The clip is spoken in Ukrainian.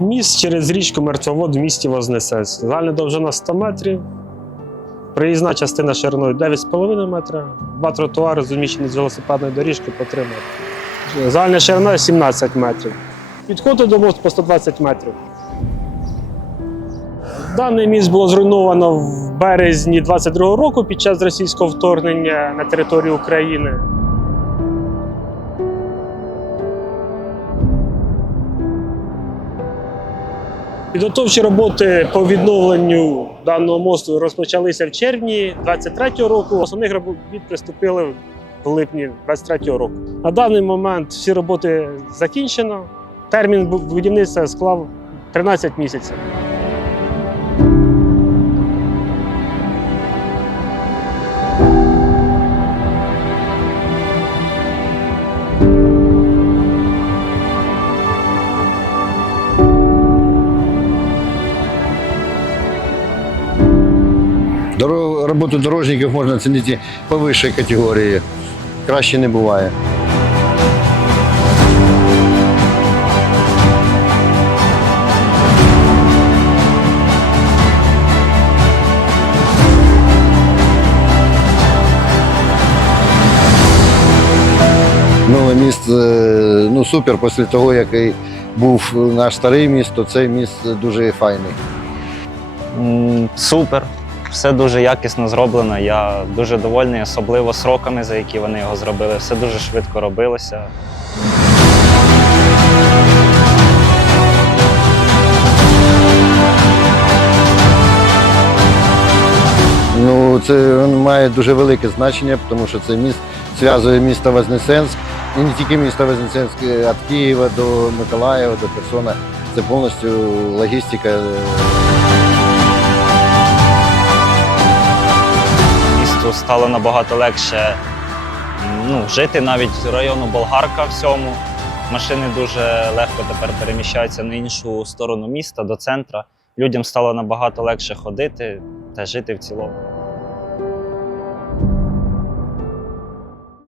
Міст через річку Мертвовод в місті Вознесенськ. Загальна довжина 100 метрів. Проїзна частина шириною 9,5 метра. Два тротуари зуміщені з велосипедною доріжкою по 3 метри. Загальна ширина 17 метрів. Підходи до мосту по 120 метрів. Даний міст було зруйновано в березні 22-го року під час російського вторгнення на територію України. Підготовчі роботи по відновленню даного мосту розпочалися в червні 23-го року. Основних робіт приступили в липні 23-го року. На даний момент всі роботи закінчено. Термін будівництва склав 13 місяців. Роботу дорожників можна оцінити по вищій категорії. Краще не буває. Новий міст е, ну, супер після того, який був наш старий міст, то цей міст дуже файний. Супер, все дуже якісно зроблено. Я дуже довольний, особливо сроками, за які вони його зробили. Все дуже швидко робилося. Ну, це має дуже велике значення, тому що це міст зв'язує місто Вознесенськ. І не тільки місто Вознесенськ, а від Києва до Миколаєва, до Херсона. Це повністю логістика. Місту стало набагато легше ну, жити навіть району Болгарка всьому. Машини дуже легко тепер переміщаються на іншу сторону міста, до центра. Людям стало набагато легше ходити та жити в цілому.